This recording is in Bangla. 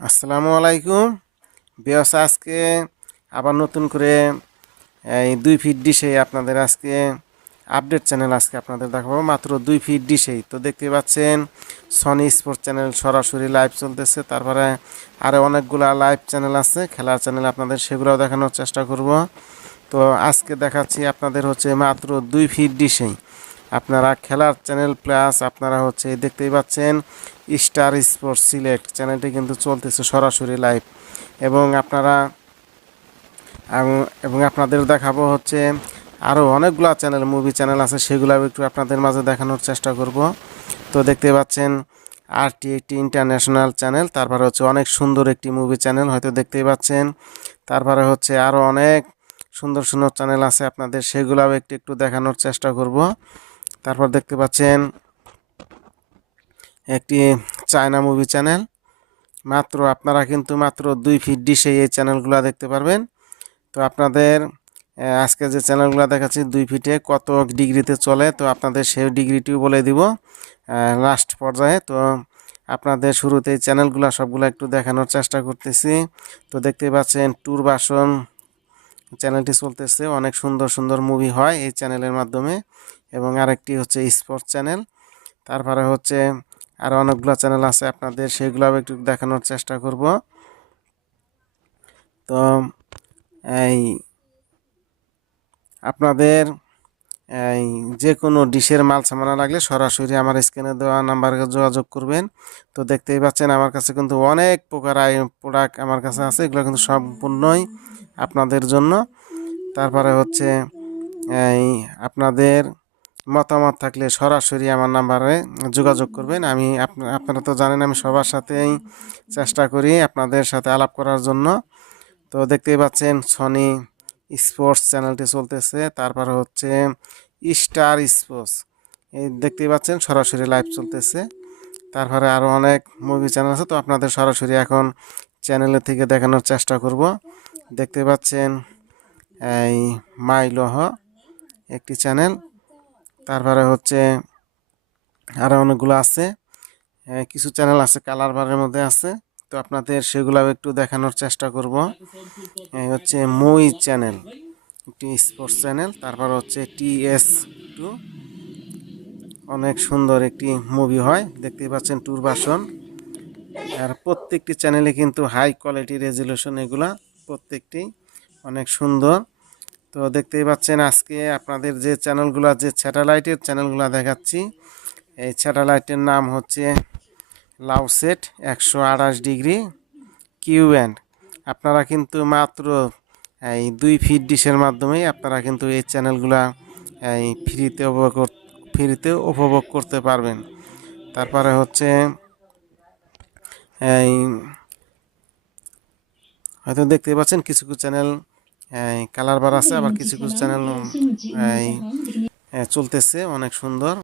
আসসালামু আলাইকুম। বিয়স আজকে আবার নতুন করে এই 2 ফিট ডিশে আপনাদের আজকে আপডেট চ্যানেল আজকে আপনাদের দেখাবো। মাত্র 2 ফিট ডিশেই তো দেখতে পাচ্ছেন সনি স্পোর্টস চ্যানেল সরাসরি লাইভ চলতেছে। তারপরে আরও অনেকগুলা লাইভ চ্যানেল আছে, খেলার চ্যানেল, আপনাদের সেগুলোও দেখানোর চেষ্টা করব। তো আজকে দেখাচ্ছি আপনাদের হচ্ছে মাত্র 2 ফিট ডিশেই আপনারা খেলার চ্যানেল প্লাস আপনারা হচ্ছে দেখতেই পাচ্ছেন স্টার স্পোর্টস সিলেক্ট চ্যানেলটি কিন্তু চলতেছে সরাসরি লাইভ। এবং আপনারা এবং আপনাদের দেখাবো হচ্ছে আরও অনেকগুলো চ্যানেল, মুভি চ্যানেল আছে, সেগুলো একটু আপনাদের মাঝে দেখানোর চেষ্টা করব। তো দেখতে পাচ্ছেন RT একটি ইন্টারন্যাশনাল চ্যানেল, তারপরে হচ্ছে অনেক সুন্দর একটি মুভি চ্যানেল হয়তো দেখতেই পাচ্ছেন। তারপরে হচ্ছে আরও অনেক সুন্দর সুন্দর চ্যানেল আছে, আপনাদের সেগুলোও একটু একটু দেখানোর চেষ্টা করব। তারপর দেখতে পাচ্ছেন একটি চায়না মুভি চ্যানেল। আপনারা কিন্তু মাত্র 2 ফিট ডিশে এই চ্যানেলগুলো দেখতে পারবেন। তো আপনাদের আজকে যে চ্যানেলগুলো দেখাচ্ছি 2 ফিটে কত ডিগ্রিতে চলে, তো আপনাদের সেই ডিগ্রিটিও বলে দিব লাস্ট পর্যায়ে। তো আপনাদের শুরুতে এই চ্যানেলগুলো সবগুলো একটু দেখানোর চেষ্টা করতেছি। তো দেখতেই পাচ্ছেন ট্যুর ভার্সন চ্যানেলটি চলতেছে, অনেক সুন্দর সুন্দর মুভি হয় এই চ্যানেলের মাধ্যমে। এবং আরেকটি হচ্ছে স্পোর্টস চ্যানেল। তারপরে হচ্ছে আরও অনেকগুলো চ্যানেল আছে, আপনাদের সেগুলো একটু দেখানোর চেষ্টা করব। তো এই আপনাদের এই যে কোনো ডিশের মাল সামানা লাগলে সরাসরি আমার স্ক্রিনে দেওয়া নাম্বারে যোগাযোগ করবেন। তো দেখতেই পাচ্ছেন আমার কাছে কিন্তু অনেক প্রকার প্রোডাক্ট আমার কাছে আছে, এগুলো কিন্তু সম্পূর্ণই আপনাদের জন্য। তারপরে হচ্ছে এই আপনাদের মতামত থাকলে সরাসরি আমার নাম্বারে যোগাযোগ করবেন। আপনারা তো জানেন আমি সবার সাথেই চেষ্টা করি আপনাদের সাথে আলাপ করার জন্য। তো দেখতেই পাচ্ছেন সনি স্পোর্টস চ্যানেলটি চলতেছে, তারপরে হচ্ছে স্টার স্পোর্টস এই দেখতেই পাচ্ছেন সরাসরি লাইভ চলতেছে। তারপরে আরও অনেক মুভি চ্যানেল আছে, তো আপনাদের সরাসরি এখন চ্যানেলের থেকে দেখানোর চেষ্টা করব। দেখতে পাচ্ছেন এই মাই লহ একটি চ্যানেল, তারপরে হচ্ছে আরও অনেকগুলো আছে, কিছু চ্যানেল আছে কালার বারের মধ্যে আছে, তো আপনাদের সেগুলো একটু দেখানোর চেষ্টা করব। এই হচ্ছে মুই চ্যানেল, একটি স্পোর্টস চ্যানেল। তারপর হচ্ছে TS2, অনেক সুন্দর একটি মুভি হয়, দেখতেই পাচ্ছেন ট্যুর ভার্সন। আর প্রত্যেকটি চ্যানেলে কিন্তু হাই কোয়ালিটি রেজুলেশন, এগুলা প্রত্যেকটি অনেক সুন্দর। তো দেখতেই পাচ্ছেন আজকে আপনাদের যে চ্যানেলগুলো, যে স্যাটেলাইটের চ্যানেলগুলো দেখাচ্ছি, এই স্যাটেলাইটের নাম হচ্ছে লাউসেট 128 ডিগ্রি কিউব্যান্ড। আপনারা কিন্তু মাত্র এই 2 ফিট ডিশের মাধ্যমেই আপনারা কিন্তু এই চ্যানেলগুলা এই ফ্রিতে উপভোগ করতে পারবেন। তারপরে হচ্ছে এই হয়তো দেখতে পাচ্ছেন কিছু কিছু চ্যানেল কালার বার আছে, আবার কিছু কিছু চ্যানেল চলতেছে অনেক সুন্দর।